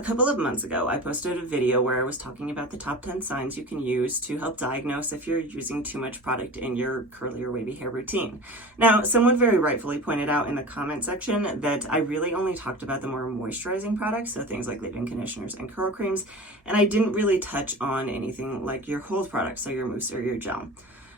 A couple of months ago, I posted a video where I was talking about the top 10 signs you can use to help diagnose if you're using too much product in your curly or wavy hair routine. Now, someone very rightfully pointed out in the comment section that I really only talked about the more moisturizing products, so things like leave-in conditioners and curl creams, and I didn't really touch on anything like your hold products, so your mousse or your gel.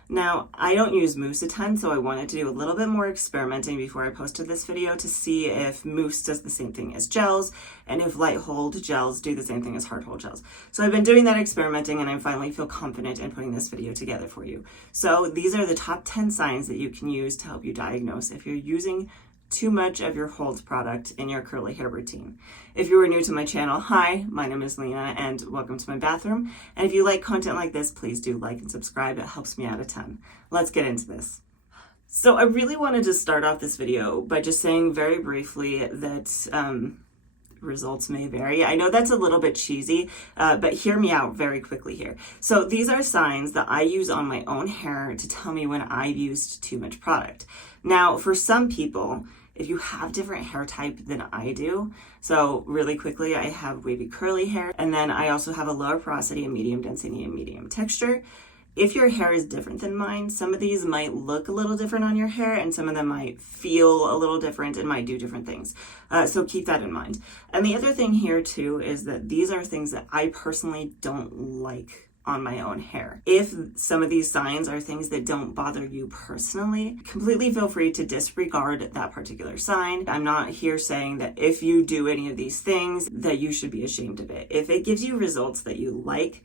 Now, I don't use mousse a ton, so I wanted to do a little bit more experimenting before I posted this video to see if mousse does the same thing as gels and if light hold gels do the same thing as hard hold gels. So I've been doing that experimenting and I finally feel confident in putting this video together for you. So these are the top 10 signs that you can use to help you diagnose if you're using too much of your hold product in your curly hair routine. If you are new to my channel, hi, my name is Lena and welcome to my bathroom. And if you like content like this, please do like and subscribe. It helps me out a ton. Let's get into this. So I really wanted to start off this video by just saying very briefly that results may vary. I know that's a little bit cheesy, but hear me out very quickly here. So these are signs that I use on my own hair to tell me when I've used too much product. Now, for some people, if you have different hair type than I do, so really quickly, I have wavy curly hair, and then I also have a lower porosity, a medium density, and medium texture. If your hair is different than mine, some of these might look a little different on your hair, and some of them might feel a little different and might do different things. So keep that in mind. And the other thing here too is that these are things that I personally don't like on my own hair. If some of these signs are things that don't bother you personally, completely feel free to disregard that particular sign. I'm not here saying that if you do any of these things that you should be ashamed of it. If it gives you results that you like,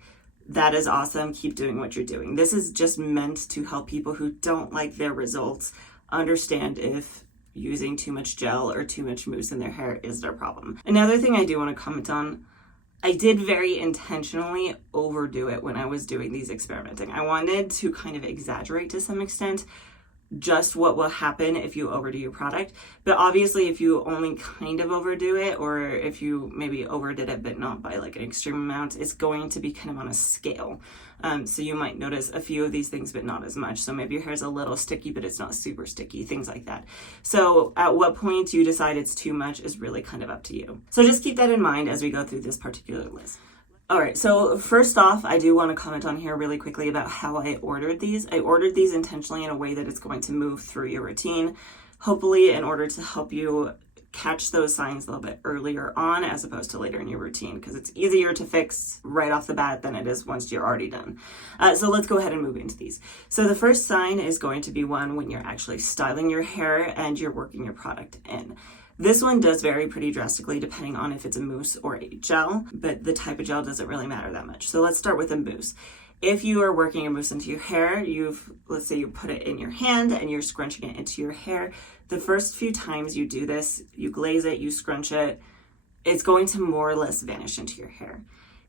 that is awesome. Keep doing what you're doing. This is just meant to help people who don't like their results understand if using too much gel or too much mousse in their hair is their problem. Another thing I do want to comment on, I did very intentionally overdo it when I was doing these experimenting. I wanted to kind of exaggerate to some extent just what will happen if you overdo your product. But obviously if you only kind of overdo it, or if you maybe overdid it but not by like an extreme amount, it's going to be kind of on a scale. So you might notice a few of these things but not as much. So maybe your hair's a little sticky but it's not super sticky, things like that. So at what point you decide it's too much is really kind of up to you. So just keep that in mind as we go through this particular list. All right, so first off, I do want to comment on here really quickly about how I ordered these. I ordered these intentionally in a way that it's going to move through your routine, hopefully in order to help you catch those signs a little bit earlier on as opposed to later in your routine, because it's easier to fix right off the bat than it is once you're already done. So let's go ahead and move into these. So the first sign is going to be one when you're actually styling your hair and you're working your product in. This one does vary pretty drastically depending on if it's a mousse or a gel, but the type of gel doesn't really matter that much. So let's start with a mousse. If you are working a mousse into your hair, let's say you put it in your hand and you're scrunching it into your hair. The first few times you do this, you glaze it, you scrunch it, it's going to more or less vanish into your hair.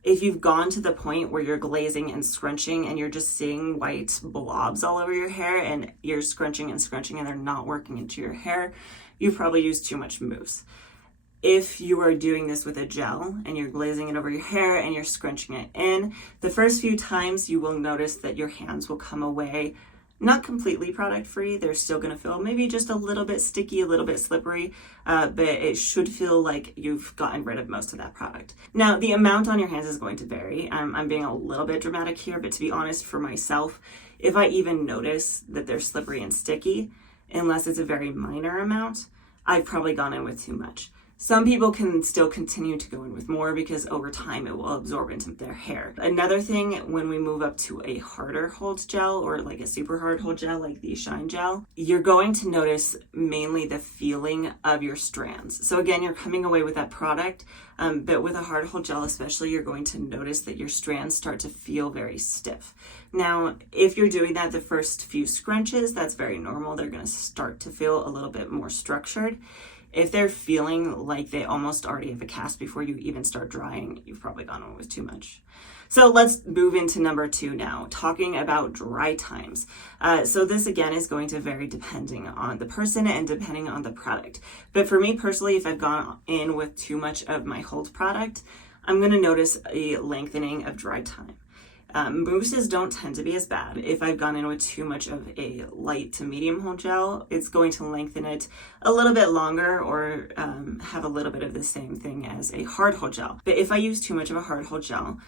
If you've gone to the point where you're glazing and scrunching and you're just seeing white blobs all over your hair and you're scrunching and they're not working into your hair, you've probably used too much mousse. If you are doing this with a gel and you're glazing it over your hair and you're scrunching it in, the first few times you will notice that your hands will come away not completely product free. They're still going to feel maybe just a little bit sticky, a little bit slippery, but it should feel like you've gotten rid of most of that product. Now, the amount on your hands is going to vary. I'm being a little bit dramatic here, but to be honest, for myself, if I even notice that they're slippery and sticky, unless it's a very minor amount, I've probably gone in with too much. Some people can still continue to go in with more because over time it will absorb into their hair. Another thing, when we move up to a harder hold gel or like a super hard hold gel like the Shine Gel, you're going to notice mainly the feeling of your strands. So again, you're coming away with that product, but with a hard hold gel especially, you're going to notice that your strands start to feel very stiff. Now, if you're doing that the first few scrunches, that's very normal. They're going to start to feel a little bit more structured. If they're feeling like they almost already have a cast before you even start drying, you've probably gone on with too much. So let's move into number 2 now, talking about dry times. So this again is going to vary depending on the person and depending on the product. But for me personally, if I've gone in with too much of my hold product, I'm going to notice a lengthening of dry time. Mousses don't tend to be as bad. If I've gone in with too much of a light to medium hold gel, it's going to lengthen it a little bit longer or have a little bit of the same thing as a hard hold gel. But if I use too much of a hard hold gel,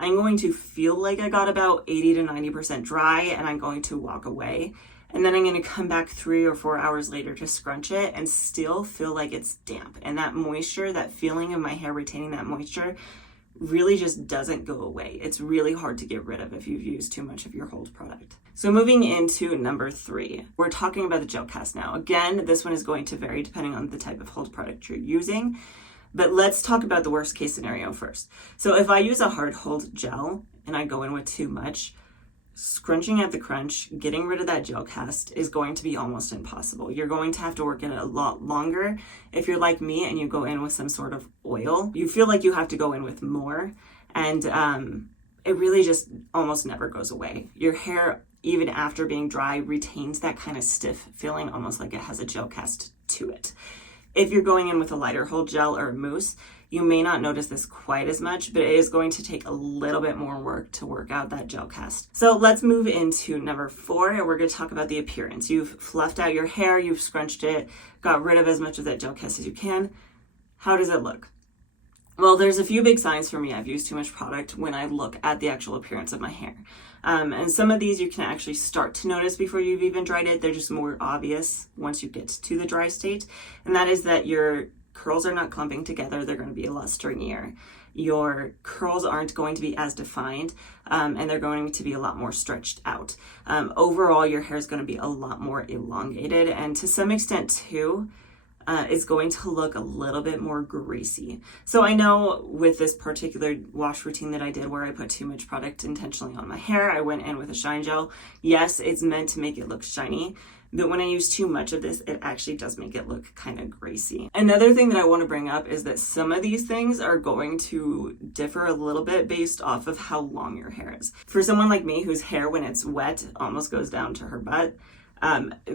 I'm going to feel like I got about 80 to 90% dry, and I'm going to walk away. And then I'm going to come back 3 or 4 hours later to scrunch it and still feel like it's damp. And that moisture, that feeling of my hair retaining that moisture, really just doesn't go away. It's really hard to get rid of if you've used too much of your hold product. So moving into number 3, we're talking about the gel cast now. Again, this one is going to vary depending on the type of hold product you're using, but let's talk about the worst case scenario first. So if I use a hard hold gel and I go in with too much, scrunching at the crunch, getting rid of that gel cast is going to be almost impossible. You're going to have to work in it a lot longer. If you're like me and you go in with some sort of oil, you feel like you have to go in with more, and it really just almost never goes away. Your hair, even after being dry, retains that kind of stiff feeling, almost like it has a gel cast to it. If you're going in with a lighter hold gel or a mousse, you may not notice this quite as much, but it is going to take a little bit more work to work out that gel cast. So let's move into number 4, and we're going to talk about the appearance. You've fluffed out your hair, you've scrunched it, got rid of as much of that gel cast as you can. How does it look? Well, there's a few big signs for me I've used too much product when I look at the actual appearance of my hair. And some of these you can actually start to notice before you've even dried it. They're just more obvious once you get to the dry state. And that is that your curls are not clumping together. They're going to be a lot stringier. Your curls aren't going to be as defined, and they're going to be a lot more stretched out. Overall, your hair is going to be a lot more elongated, and to some extent too, is going to look a little bit more greasy. So I know with this particular wash routine that I did where I put too much product intentionally on my hair, I went in with a shine gel. Yes, it's meant to make it look shiny, but when I use too much of this, it actually does make it look kind of greasy. Another thing that I want to bring up is that some of these things are going to differ a little bit based off of how long your hair is. For someone like me whose hair, when it's wet, almost goes down to her butt,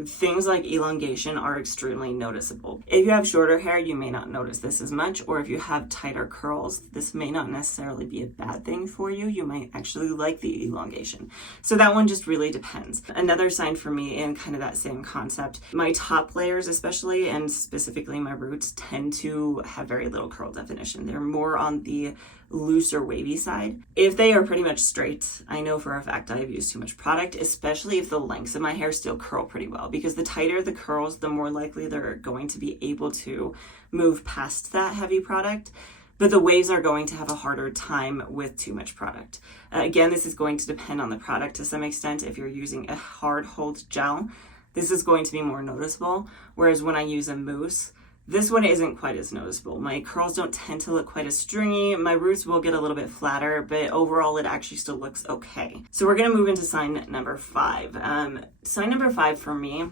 things like elongation are extremely noticeable. If you have shorter hair, you may not notice this as much, or if you have tighter curls, this may not necessarily be a bad thing for you. You might actually like the elongation. So that one just really depends. Another sign for me in kind of that same concept, my top layers especially, and specifically my roots, tend to have very little curl definition. They're more on the looser wavy side. If they are pretty much straight, I know for a fact I've used too much product, especially if the lengths of my hair still curl pretty well, because the tighter the curls, the more likely they're going to be able to move past that heavy product. But the waves are going to have a harder time with too much product. Again, this is going to depend on the product to some extent. If you're using a hard hold gel, this is going to be more noticeable. Whereas when I use a mousse, this one isn't quite as noticeable. My curls don't tend to look quite as stringy. My roots will get a little bit flatter, but overall it actually still looks okay. So we're gonna move into sign number 5. Sign number 5 for me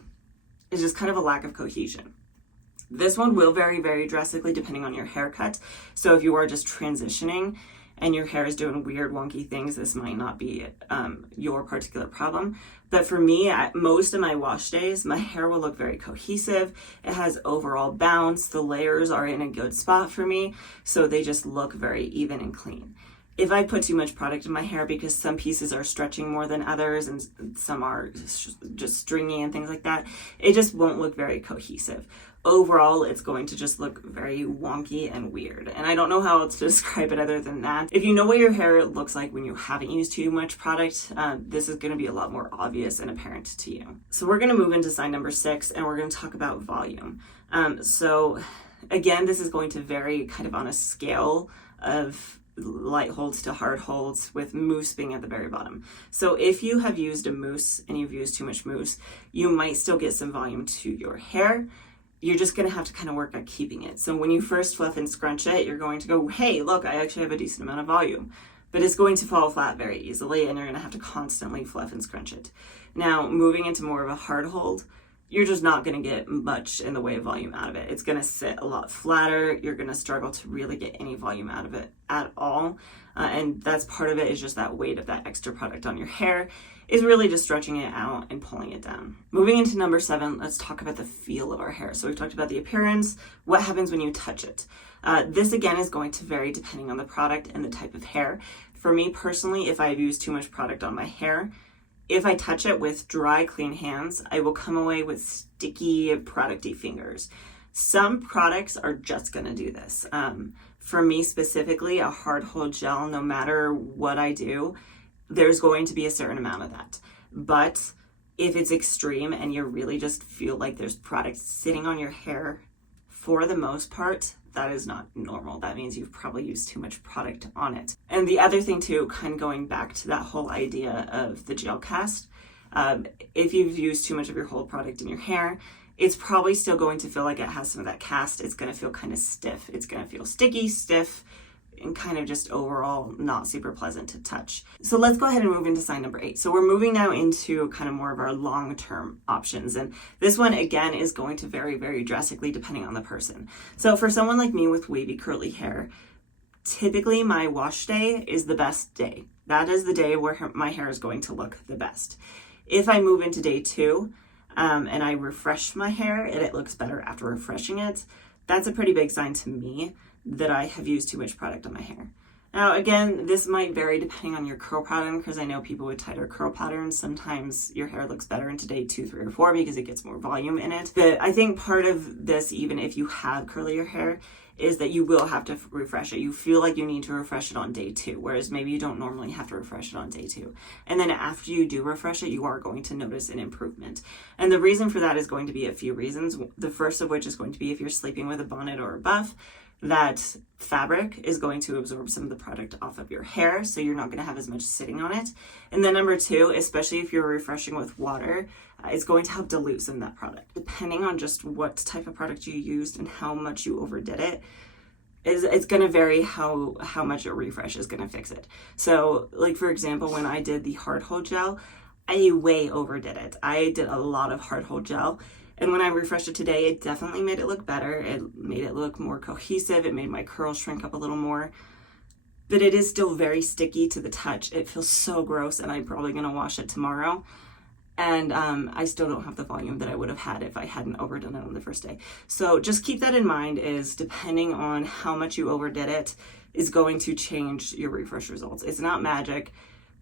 is just kind of a lack of cohesion. This one will vary very drastically depending on your haircut. So if you are just transitioning and your hair is doing weird, wonky things, this might not be your particular problem. But for me, at most of my wash days, my hair will look very cohesive. It has overall bounce. The layers are in a good spot for me, so they just look very even and clean. If I put too much product in my hair because some pieces are stretching more than others and some are just stringy and things like that, it just won't look very cohesive. Overall, it's going to just look very wonky and weird. And I don't know how else to describe it other than that. If you know what your hair looks like when you haven't used too much product, this is going to be a lot more obvious and apparent to you. So we're going to move into sign number 6, and we're going to talk about volume. So again, this is going to vary kind of on a scale of light holds to hard holds, with mousse being at the very bottom. So if you have used a mousse and you've used too much mousse, you might still get some volume to your hair. You're just going to have to kind of work at keeping it. So when you first fluff and scrunch it, you're going to go, hey, look, I actually have a decent amount of volume. But it's going to fall flat very easily, and you're going to have to constantly fluff and scrunch it. Now, moving into more of a hard hold, you're just not going to get much in the way of volume out of it. It's going to sit a lot flatter. You're going to struggle to really get any volume out of it at all. And that's part of it, is just that weight of that extra product on your hair is really just stretching it out and pulling it down. Moving into number 7, let's talk about the feel of our hair. So we've talked about the appearance, what happens when you touch it. This again is going to vary depending on the product and the type of hair. For me personally, if I've used too much product on my hair, if I touch it with dry, clean hands, I will come away with sticky, producty fingers. Some products are just going to do this. For me specifically, a hard hold gel, no matter what I do, there's going to be a certain amount of that. But if it's extreme and you really just feel like there's product sitting on your hair, for the most part, that is not normal. That means you've probably used too much product on it. And the other thing too, kind of going back to that whole idea of the gel cast, if you've used too much of your whole product in your hair, it's probably still going to feel like it has some of that cast. It's going to feel kind of stiff. It's going to feel sticky, stiff, and kind of just overall not super pleasant to touch. So let's go ahead and move into sign number 8. So we're moving now into kind of more of our long-term options. And this one, again, is going to vary very drastically depending on the person. So for someone like me with wavy curly hair, typically my wash day is the best day. That is the day where my hair is going to look the best. If I move into day 2 and I refresh my hair and it looks better after refreshing it, that's a pretty big sign to me that I have used too much product on my hair. Now, again, this might vary depending on your curl pattern, because I know people with tighter curl patterns, sometimes your hair looks better into day 2, 3, or 4 because it gets more volume in it. But I think part of this, even if you have curlier hair, is that you will have to refresh it. You feel like you need to refresh it on day 2, whereas maybe you don't normally have to refresh it on day 2. And then after you do refresh it, you are going to notice an improvement. And the reason for that is going to be a few reasons. The first of which is going to be if you're sleeping with a bonnet or a buff, that fabric is going to absorb some of the product off of your hair, so you're not going to have as much sitting on it. And then number 2, especially if you're refreshing with water, it's going to help dilute some of that product. Depending on just what type of product you used and how much you overdid it, it's going to vary how much a refresh is going to fix it. So like for example, when I did the hard hold gel, I way overdid it. I did a lot of hard hold gel. And when I refreshed it today, it definitely made it look better. It made it look more cohesive. It made my curls shrink up a little more. But it is still very sticky to the touch. It feels so gross, and I'm probably going to wash it tomorrow. And I still don't have the volume that I would have had if I hadn't overdone it on the first day. So just keep that in mind, is depending on how much you overdid it is going to change your refresh results. It's not magic,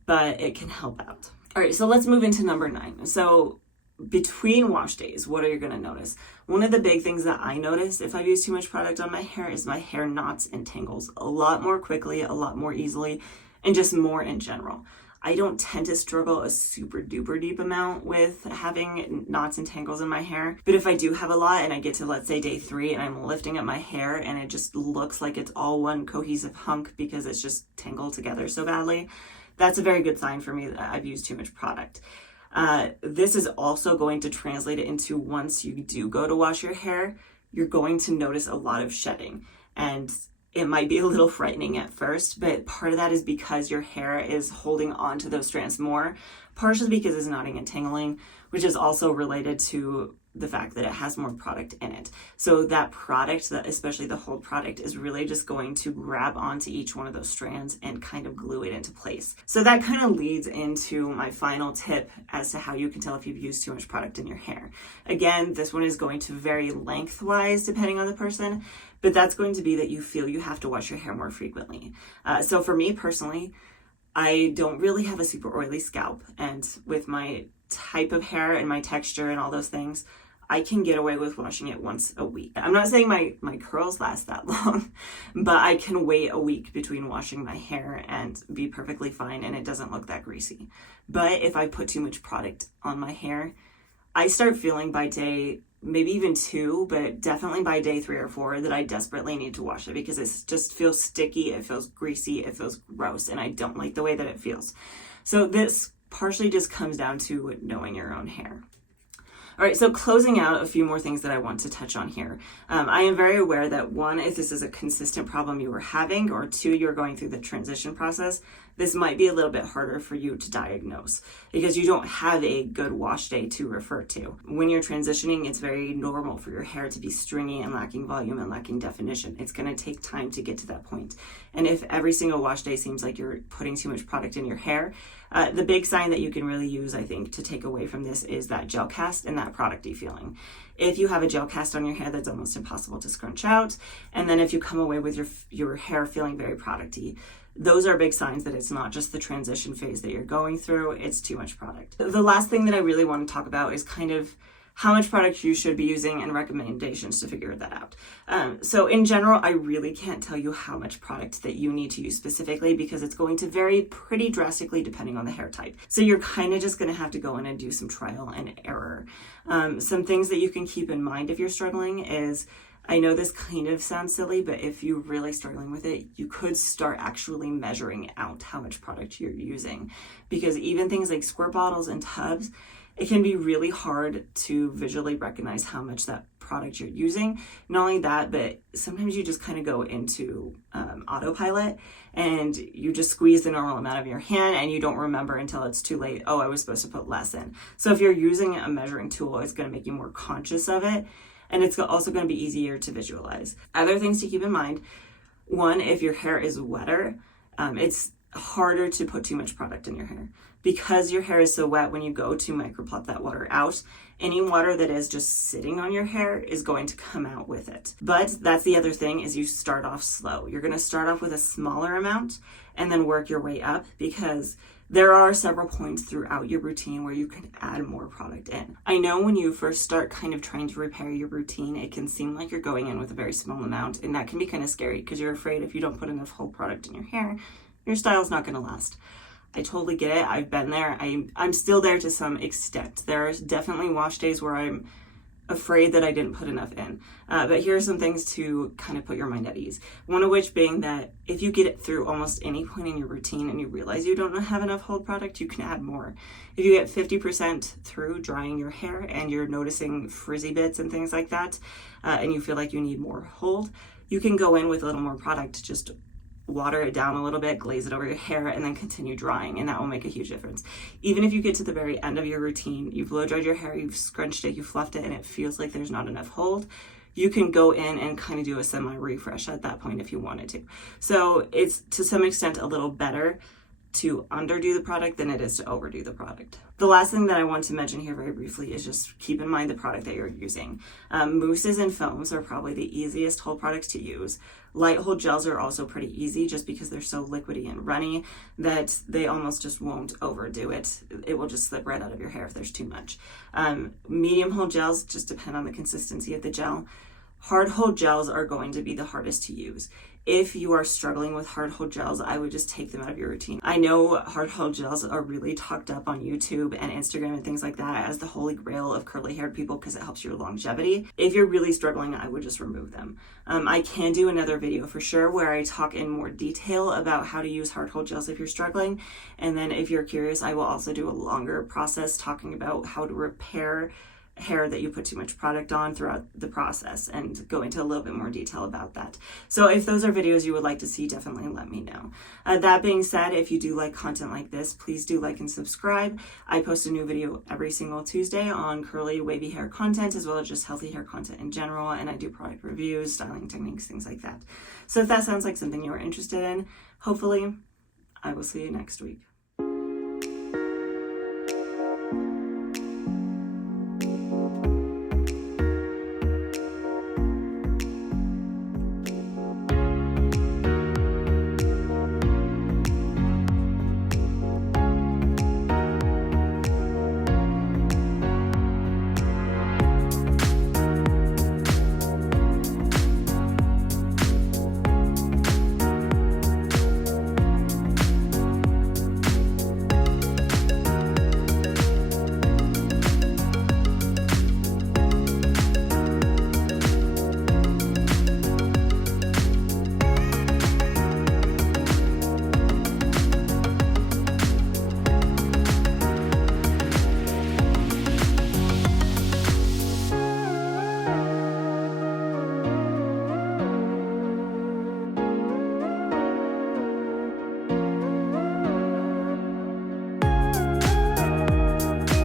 but it can help out. All right, so let's move into number 9. So between wash days, what are you going to notice? One of the big things that I notice if I've used too much product on my hair is my hair knots and tangles a lot more quickly, a lot more easily, and just more in general. I don't tend to struggle a super duper deep amount with having knots and tangles in my hair. But if I do have a lot and I get to, let's say, day 3 and I'm lifting up my hair and it just looks like it's all one cohesive hunk because it's just tangled together so badly, that's a very good sign for me that I've used too much product. This is also going to translate it into, once you do go to wash your hair, you're going to notice a lot of shedding. And it might be a little frightening at first, but part of that is because your hair is holding on to those strands more, partially because it's knotting and tangling, which is also related to the fact that it has more product in it. So that product, especially the hold product, is really just going to grab onto each one of those strands and kind of glue it into place. So that kind of leads into my final tip as to how you can tell if you've used too much product in your hair. Again, this one is going to vary lengthwise depending on the person, but that's going to be that you feel you have to wash your hair more frequently. So for me personally, I don't really have a super oily scalp, and with my type of hair and my texture and all those things, I can get away with washing it once a week. I'm not saying my curls last that long, but I can wait a week between washing my hair and be perfectly fine, and it doesn't look that greasy. But if I put too much product on my hair, I start feeling by day, maybe even 2, but definitely by day 3 or 4, that I desperately need to wash it because it just feels sticky, it feels greasy, it feels gross, and I don't like the way that it feels. So this partially just comes down to knowing your own hair. All right, so closing out, a few more things that I want to touch on here. I am very aware that 1, if this is a consistent problem you are having, or 2, you're going through the transition process, this might be a little bit harder for you to diagnose because you don't have a good wash day to refer to. When you're transitioning, it's very normal for your hair to be stringy and lacking volume and lacking definition. It's going to take time to get to that point. And if every single wash day seems like you're putting too much product in your hair, the big sign that you can really use, I think, to take away from this is that gel cast and that producty feeling. If you have a gel cast on your hair, that's almost impossible to scrunch out. And then if you come away with your hair feeling very producty, those are big signs that it's not just the transition phase that you're going through, it's too much product. The last thing that I really want to talk about is kind of how much product you should be using and recommendations to figure that out. So in general, I really can't tell you how much product that you need to use specifically because it's going to vary pretty drastically depending on the hair type. So you're kind of just going to have to go in and do some trial and error. Some things that you can keep in mind if you're struggling is, I know this kind of sounds silly, but if you're really struggling with it, you could start actually measuring out how much product you're using. Because even things like squirt bottles and tubs, it can be really hard to visually recognize how much that product you're using. Not only that, but sometimes you just kind of go into autopilot and you just squeeze the normal amount of your hand and you don't remember until it's too late, oh, I was supposed to put less in. So if you're using a measuring tool, it's going to make you more conscious of it. And it's also going to be easier to visualize. Other things to keep in mind, one, if your hair is wetter, it's harder to put too much product in your hair. Because your hair is so wet, when you go to microplop that water out, any water that is just sitting on your hair is going to come out with it. But that's the other thing, is you start off slow. You're going to start off with a smaller amount and then work your way up, because there are several points throughout your routine where you can add more product in. I know when you first start kind of trying to repair your routine, it can seem like you're going in with a very small amount, and that can be kind of scary because you're afraid if you don't put enough whole product in your hair, your style's not going to last. I totally get it. I've been there. I'm still there to some extent. There's definitely wash days where I'm afraid that I didn't put enough in. But here are some things to kind of put your mind at ease. One of which being that if you get it through almost any point in your routine and you realize you don't have enough hold product, you can add more. If you get 50% through drying your hair and you're noticing frizzy bits and things like that, and you feel like you need more hold, you can go in with a little more product, just water it down a little bit, glaze it over your hair, and then continue drying, and that will make a huge difference. Even if you get to the very end of your routine, you've blow dried your hair, you've scrunched it, you've fluffed it, and it feels like there's not enough hold, you can go in and kind of do a semi-refresh at that point if you wanted to. So it's to some extent a little better to underdo the product than it is to overdo the product. The last thing that I want to mention here very briefly is just keep in mind the product that you're using. Mousses and foams are probably the easiest hold products to use. Light hold gels are also pretty easy just because they're so liquidy and runny that they almost just won't overdo it. It will just slip right out of your hair if there's too much. Medium hold gels just depend on the consistency of the gel. Hard hold gels are going to be the hardest to use. If you are struggling with hard hold gels, I would just take them out of your routine. I know hard hold gels are really talked up on YouTube and Instagram and things like that as the holy grail of curly haired people because it helps your longevity. If you're really struggling, I would just remove them. I can do another video for sure where I talk in more detail about how to use hard hold gels if you're struggling. And then if you're curious, I will also do a longer process talking about how to repair hair that you put too much product on throughout the process and go into a little bit more detail about that. So if those are videos you would like to see, definitely let me know. That being said, if you do like content like this, please do like and subscribe. I post a new video every single Tuesday on curly, wavy hair content, as well as just healthy hair content in general, and I do product reviews, styling techniques, things like that. So if that sounds like something you're interested in, hopefully I will see you next week.